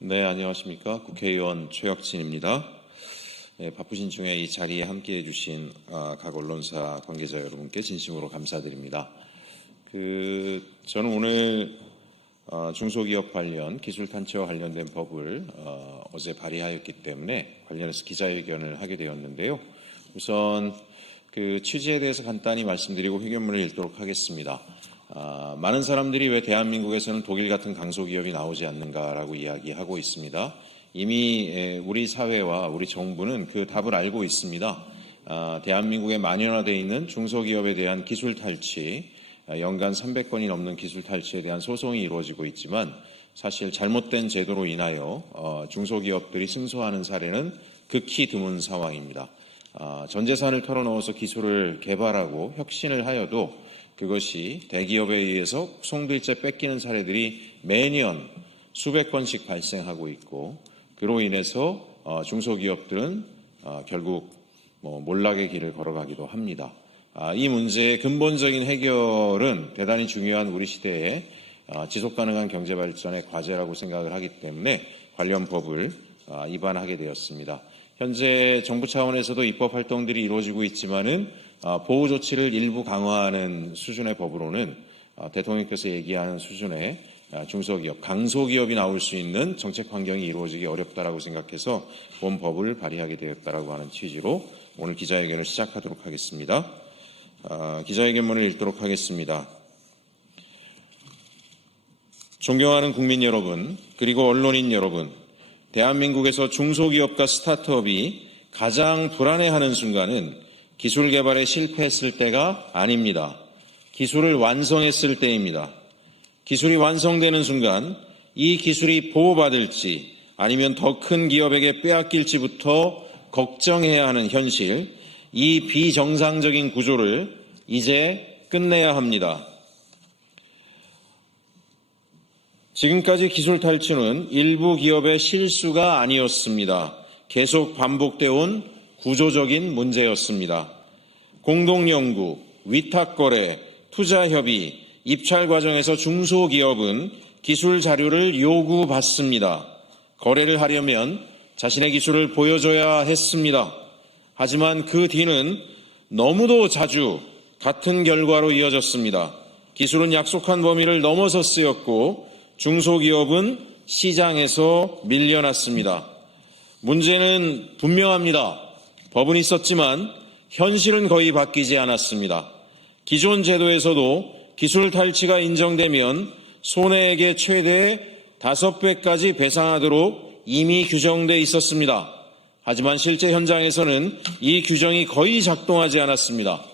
네, 안녕하십니까. 국회의원 최혁진입니다. 바쁘신 중에 이 자리에 함께해 주신 각 언론사 관계자 여러분께 진심으로 감사드립니다. 저는 오늘 중소기업 관련 기술탄체와 관련된 법을 어제 발의하였기 때문에 관련해서 기자회견을 하게 되었는데요. 우선 그 취지에 대해서 간단히 말씀드리고 회견문을 읽도록 하겠습니다. 많은 사람들이 왜 대한민국에서는 독일 같은 강소기업이 나오지 않는가라고 이야기하고 있습니다. 이미 우리 사회와 우리 정부는 그 답을 알고 있습니다. 대한민국에 만연화되어 있는 중소기업에 대한 기술 탈취, 연간 300건이 넘는 기술 탈취에 대한 소송이 이루어지고 있지만 사실 잘못된 제도로 인하여 중소기업들이 승소하는 사례는 극히 드문 상황입니다. 전 재산을 털어넣어서 기술을 개발하고 혁신을 하여도 그것이 대기업에 의해서 송두리째 뺏기는 사례들이 매년 수백 건씩 발생하고 있고 그로 인해서 중소기업들은 결국 몰락의 길을 걸어가기도 합니다. 이 문제의 근본적인 해결은 대단히 중요한 우리 시대의 지속가능한 경제발전의 과제라고 생각을 하기 때문에 관련 법을 입안하게 되었습니다. 현재 정부 차원에서도 입법 활동들이 이루어지고 있지만은 보호 조치를 일부 강화하는 수준의 법으로는 대통령께서 얘기하는 수준의 중소기업, 강소기업이 나올 수 있는 정책 환경이 이루어지기 어렵다라고 생각해서 본 법을 발의하게 되었다라고 하는 취지로 오늘 기자회견을 시작하도록 하겠습니다. 기자회견문을 읽도록 하겠습니다. 존경하는 국민 여러분, 그리고 언론인 여러분, 대한민국에서 중소기업과 스타트업이 가장 불안해하는 순간은 기술 개발에 실패했을 때가 아닙니다. 기술을 완성했을 때입니다. 기술이 완성되는 순간 이 기술이 보호받을지 아니면 더 큰 기업에게 빼앗길지부터 걱정해야 하는 현실, 이 비정상적인 구조를 이제 끝내야 합니다. 지금까지 기술 탈취는 일부 기업의 실수가 아니었습니다. 계속 반복되어 온 구조적인 문제였습니다. 공동연구, 위탁거래, 투자협의, 입찰 과정에서 중소기업은 기술 자료를 요구받습니다. 거래를 하려면 자신의 기술을 보여줘야 했습니다. 하지만 그 뒤는 너무도 자주 같은 결과로 이어졌습니다. 기술은 약속한 범위를 넘어서 쓰였고 중소기업은 시장에서 밀려났습니다. 문제는 분명합니다. 법은 있었지만 현실은 거의 바뀌지 않았습니다. 기존 제도에서도 기술 탈취가 인정되면 손해액의 최대 5배까지 배상하도록 이미 규정돼 있었습니다. 하지만 실제 현장에서는 이 규정이 거의 작동하지 않았습니다.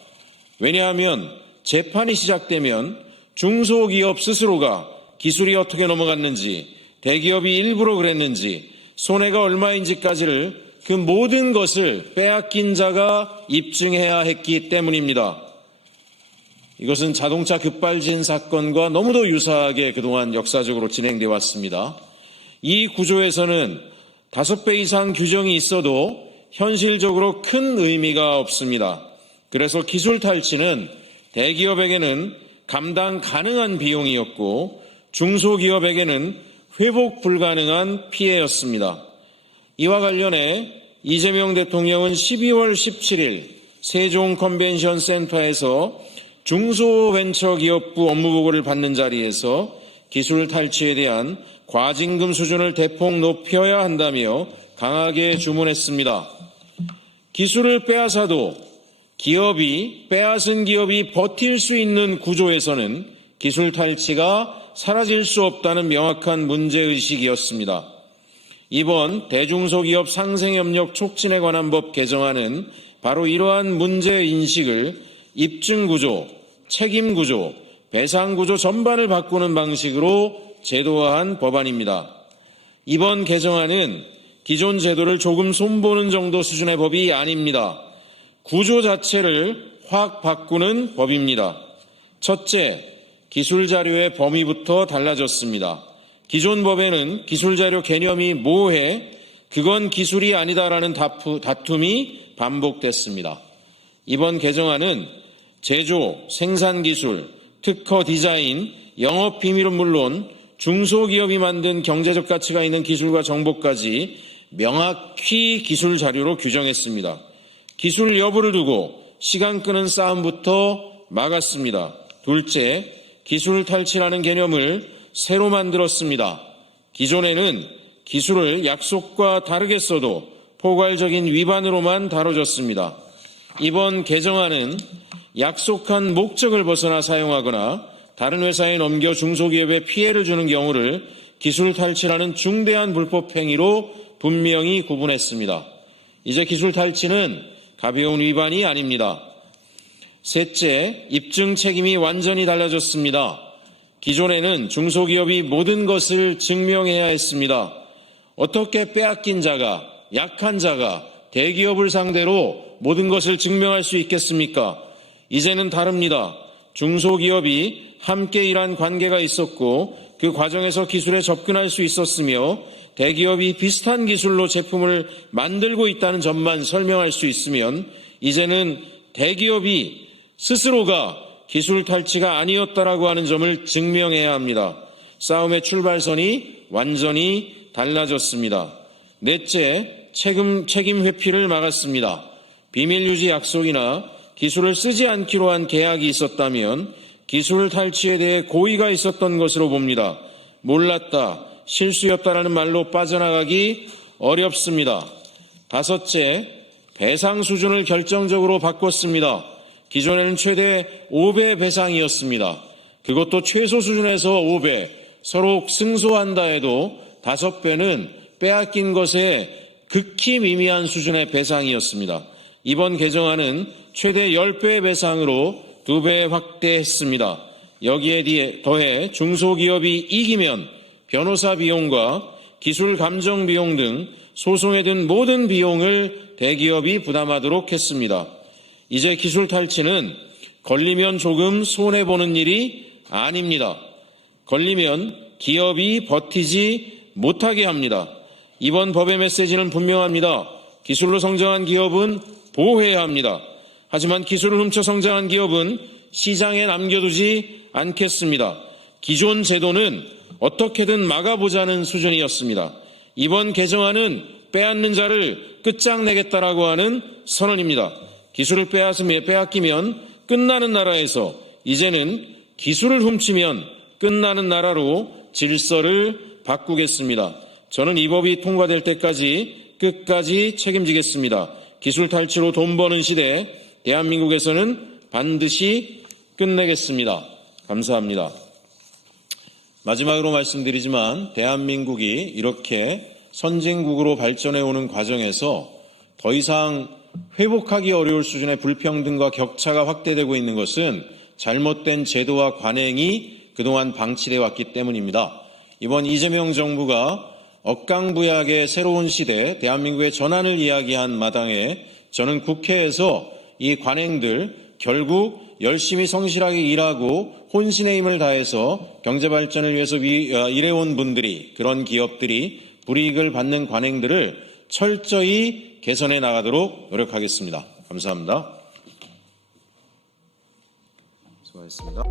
왜냐하면 재판이 시작되면 중소기업 스스로가 기술이 어떻게 넘어갔는지, 대기업이 일부러 그랬는지, 손해가 얼마인지까지를 그 모든 것을 빼앗긴 자가 입증해야 했기 때문입니다. 이것은 자동차 급발진 사건과 너무도 유사하게 그동안 역사적으로 진행되어 왔습니다. 이 구조에서는 5배 이상 규정이 있어도 현실적으로 큰 의미가 없습니다. 그래서 기술 탈취는 대기업에게는 감당 가능한 비용이었고 중소기업에게는 회복 불가능한 피해였습니다. 이와 관련해 이재명 대통령은 12월 17일 세종 컨벤션 센터에서 중소벤처기업부 업무보고를 받는 자리에서 기술 탈취에 대한 과징금 수준을 대폭 높여야 한다며 강하게 주문했습니다. 기술을 빼앗아도 빼앗은 기업이 버틸 수 있는 구조에서는 기술 탈취가 사라질 수 없다는 명확한 문제의식이었습니다. 이번 대중소기업 상생협력 촉진에 관한 법 개정안은 바로 이러한 문제인식을 입증구조, 책임구조, 배상구조 전반을 바꾸는 방식으로 제도화한 법안입니다. 이번 개정안은 기존 제도를 조금 손보는 정도 수준의 법이 아닙니다. 구조 자체를 확 바꾸는 법입니다. 첫째, 기술자료의 범위부터 달라졌습니다. 기존 법에는 기술자료 개념이 모호해 그건 기술이 아니다라는 다툼이 반복됐습니다. 이번 개정안은 제조, 생산기술, 특허 디자인, 영업비밀은 물론 중소기업이 만든 경제적 가치가 있는 기술과 정보까지 명확히 기술 자료로 규정했습니다. 기술 여부를 두고 시간 끄는 싸움부터 막았습니다. 둘째, 기술 탈취라는 개념을 새로 만들었습니다. 기존에는 기술을 약속과 다르게 써도 포괄적인 위반으로만 다뤄졌습니다. 이번 개정안은 약속한 목적을 벗어나 사용하거나 다른 회사에 넘겨 중소기업에 피해를 주는 경우를 기술 탈취라는 중대한 불법 행위로 분명히 구분했습니다. 이제 기술 탈취는 가벼운 위반이 아닙니다. 셋째, 입증 책임이 완전히 달라졌습니다. 기존에는 중소기업이 모든 것을 증명해야 했습니다. 어떻게 빼앗긴 자가, 약한 자가 대기업을 상대로 모든 것을 증명할 수 있겠습니까? 이제는 다릅니다. 중소기업이 함께 일한 관계가 있었고 그 과정에서 기술에 접근할 수 있었으며 대기업이 비슷한 기술로 제품을 만들고 있다는 점만 설명할 수 있으면 이제는 대기업이 스스로가 기술 탈취가 아니었다라고 하는 점을 증명해야 합니다. 싸움의 출발선이 완전히 달라졌습니다. 넷째, 책임 회피를 막았습니다. 비밀 유지 약속이나 기술을 쓰지 않기로 한 계약이 있었다면 기술 탈취에 대해 고의가 있었던 것으로 봅니다. 몰랐다, 실수였다라는 말로 빠져나가기 어렵습니다. 다섯째, 배상 수준을 결정적으로 바꿨습니다. 기존에는 최대 5배 배상이었습니다. 그것도 최소 수준에서 5배, 서로 승소한다 해도 5배는 빼앗긴 것에 극히 미미한 수준의 배상이었습니다. 이번 개정안은 최대 10배의 배상으로 2배 확대했습니다. 여기에 더해 중소기업이 이기면 변호사 비용과 기술 감정 비용 등 소송에 든 모든 비용을 대기업이 부담하도록 했습니다. 이제 기술 탈취는 걸리면 조금 손해보는 일이 아닙니다. 걸리면 기업이 버티지 못하게 합니다. 이번 법의 메시지는 분명합니다. 기술로 성장한 기업은 보호해야 합니다. 하지만 기술을 훔쳐 성장한 기업은 시장에 남겨두지 않겠습니다. 기존 제도는 어떻게든 막아보자는 수준이었습니다. 이번 개정안은 빼앗는 자를 끝장내겠다라고 하는 선언입니다. 기술을 빼앗기면 끝나는 나라에서 이제는 기술을 훔치면 끝나는 나라로 질서를 바꾸겠습니다. 저는 이 법이 통과될 때까지 끝까지 책임지겠습니다. 기술 탈취로 돈 버는 시대, 대한민국에서는 반드시 끝내겠습니다. 감사합니다. 마지막으로 말씀드리지만 대한민국이 이렇게 선진국으로 발전해 오는 과정에서 더 이상 회복하기 어려울 수준의 불평등과 격차가 확대되고 있는 것은 잘못된 제도와 관행이 그동안 방치되어 왔기 때문입니다. 이번 이재명 정부가 억강부약의 새로운 시대, 대한민국의 전환을 이야기한 마당에 저는 국회에서 이 관행들 결국 열심히 성실하게 일하고 혼신의 힘을 다해서 경제발전을 위해서 일해온 분들이, 그런 기업들이 불이익을 받는 관행들을 철저히 개선해 나가도록 노력하겠습니다. 감사합니다. 수고하셨습니다.